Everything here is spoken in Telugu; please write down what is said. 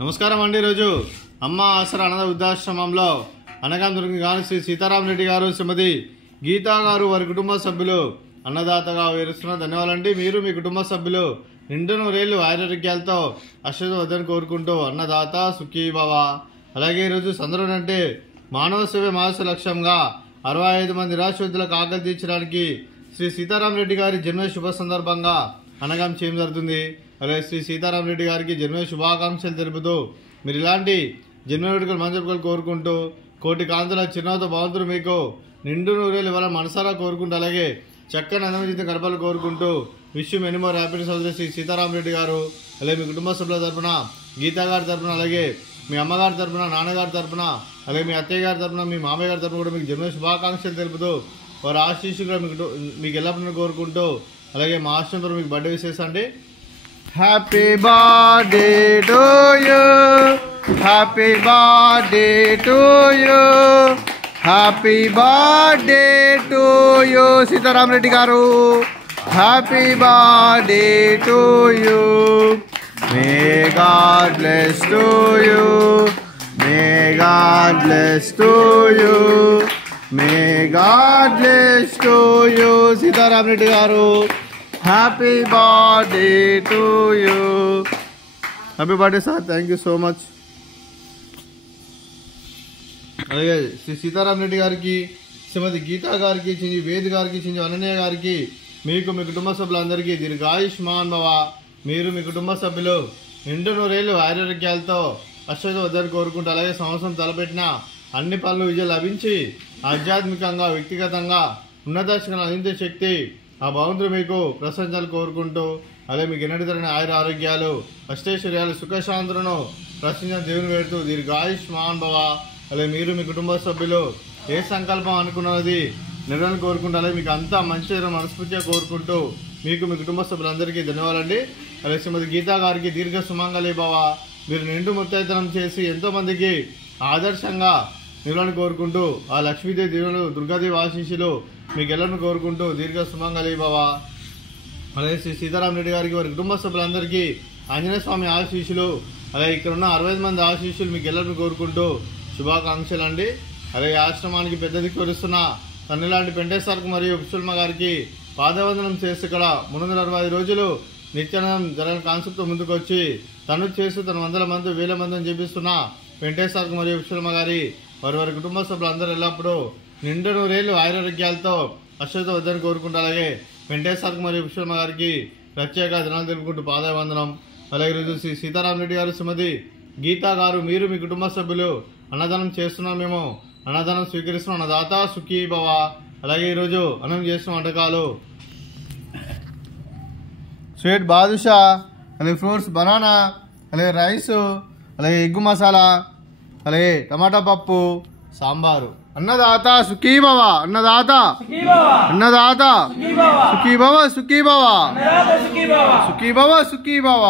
నమస్కారం అండి। ఈరోజు అమ్మ ఆసరా అనాథ వృద్ధాశ్రమంలో అనగాంధ్రుని గారు శ్రీ సీతారామరెడ్డి గారు, శ్రీమతి గీతా గారు వారి కుటుంబ సభ్యులు అన్నదాతగా వేరుస్తున్న ధన్యవాదాలండి। మీరు మీ కుటుంబ సభ్యులు నిండు నూరేళ్లు ఆరోగ్యాలతో అశ్వవద్దని కోరుకుంటూ అన్నదాత సుఖీ భవ। అలాగే ఈరోజు సందర్భం అంటే మానవ సేవ మానవ లక్ష్యంగా 65 మంది నిరాశ్రితులకు ఆకలి తీర్చడానికి శ్రీ సీతారామరెడ్డి గారి జన్మ శుభ సందర్భంగా అనగాం చేయడం జరుగుతుంది। అలాగే శ్రీ సీతారామరెడ్డి గారికి జన్మ శుభాకాంక్షలు తెలుపుతూ మీరు ఇలాంటి జన్మ వేడుకలు మంచి కోరుకుంటూ కోటి కాంతుల చిరునవ్వుతో భగవంతుడు మీకు నిండు నూరేళ్ళు ఇవాళ మనసారా కోరుకుంటూ అలాగే చక్కని అందమైన గడపలు కోరుకుంటూ wish you many more happiness of Shri Sitaramareddy గారు, అలాగే మీ కుటుంబ సభ్యుల తరఫున, గీతా గారి తరఫున, అలాగే మీ అమ్మగారి తరఫున, నాన్నగారి తరఫున, అలాగే మీ అత్తయ్య గారి తరఫున, మీ మామయ్య గారి తరఫున కూడా మీకు జన్మ శుభాకాంక్షలు తెలుపుతూ వారి ఆశీస్సులు మీకు ఎల్లప్పుడూ కోరుకుంటూ అలాగే మా ఆశ్రమంతో మీకు బర్త్డే విశేషం అండి। Happy birthday to you, happy birthday to you, happy birthday to you Sitaramareddy గారు, happy birthday to you, may god bless to you, may god bless to you, may god bless to you Sitaramareddy గారు, happy birthday to you. Happy birthday sir, thank you so much. అలాగే శ్రీ సీతారామరెడ్డి గారికి, శ్రీమతి గీతా గారికి, చింజి వేద్ గారికి, చింజి అనన్య గారికి, మీకు మీ కుటుంబ సభ్యులందరికీ దీర్ఘాయుష్మాన్ భవ। మీరు మీ కుటుంబ సభ్యులు నిండు నూరేళ్ళు ఆరోగ్యాలతో అశ్వవద్దని కోరుకుంటూ అలాగే సంవత్సరం తలపెట్టిన అన్ని పనులు విజయం లభించి ఆధ్యాత్మికంగా వ్యక్తిగతంగా ఉన్నత శిఖరాలను అందించే శక్తి ఆ భగవంతుడు మీకు ప్రశంసలు కోరుకుంటూ అలాగే మీకు ఎన్నటితరని ఆయుర ఆరోగ్యాలు అష్టైశ్వర్యాలు సుఖశాంతులను ప్రశ్నించిన దేవుని వేడుతూ దీర్ఘాయుష్మాన్ భవ। అలాగే మీరు మీ కుటుంబ సభ్యులు ఏ సంకల్పం అనుకున్నది నెరవేరని కోరుకుంటూ అలాగే మీకు అంతా మంచి మనస్ఫూర్తిగా కోరుకుంటూ మీకు మీ కుటుంబ సభ్యులందరికీ ధన్యవాదాలండి। అలాగే శ్రీమతి గీతా గారికి దీర్ఘ సుమంగళి భవ। మీరు నిండు ముత్తైతనం చేసి ఎంతోమందికి ఆదర్శంగా నిలవని కోరుకుంటూ ఆ లక్ష్మీదేవి దేవుడు దుర్గాదేవి ఆశీస్సులు మీకు ఎల్లరిని కోరుకుంటూ దీర్ఘ సుమంగళి భవ। అలాగే శ్రీ సీతారామరెడ్డి గారికి వారి కుటుంబ సభ్యులందరికీ ఆంజనేయ స్వామి ఆశీస్సులు అలాగే ఇక్కడ ఉన్న 65 మంది ఆశీస్సులు మీకు ఎల్లరిని కోరుకుంటూ శుభాకాంక్షలు అండి। అలాగే ఆశ్రమానికి పెద్ద దిక్కు వస్తున్న తన్నిలాంటి పెంటేశ్వరకు మరియు ఉప్సుల్మ గారికి పాదవందనం చేసి ఇక్కడ 365 రోజులు నిత్యానందం జరగని కాన్సెప్ట్తో ముందుకు వచ్చి తను చేస్తూ తన 100 మంది 1000 మందిని చూపిస్తున్న వెంకటేశ్వరకు మరియు ఉప్సుల్మ గారి వారి కుటుంబ సభ్యులందరూ ఎల్లప్పుడూ నిండు నూరేళ్ళు ఆరోగ్యాలతో అశ్వవద్దని కోరుకుంటూ అలాగే వెంకటేశ్వరకు మరియు ఉప్సుల్మ గారికి ప్రత్యేక దినాలు తెలుపుకుంటూ పాదవందనం। అలాగే ఈరోజు శ్రీ సీతారామరెడ్డి గారు, శ్రీమతి గీతా గారు, మీరు మీ కుటుంబ సభ్యులు అన్నదానం చేస్తున్నాం, మేము అన్నదానం స్వీకరిస్తున్నాం, అన్నదాత సుఖీ భవ। అలాగే ఈరోజు అన్నం చేస్తున్న వంటకాలు స్వీట్ బాదుషా, అలాగే ఫ్రూట్స్ బనానా, అలాగే రైస్, అలాగే ఎగ్గు మసాలా, అలాగే టమాటా పప్పు, సాంబారు। అన్నదాత సుఖీ భవ, అన్నదాత అన్నదాత సుఖీ భవ, సుఖీ భవ, సుఖీ భవ, సుఖీ భవ।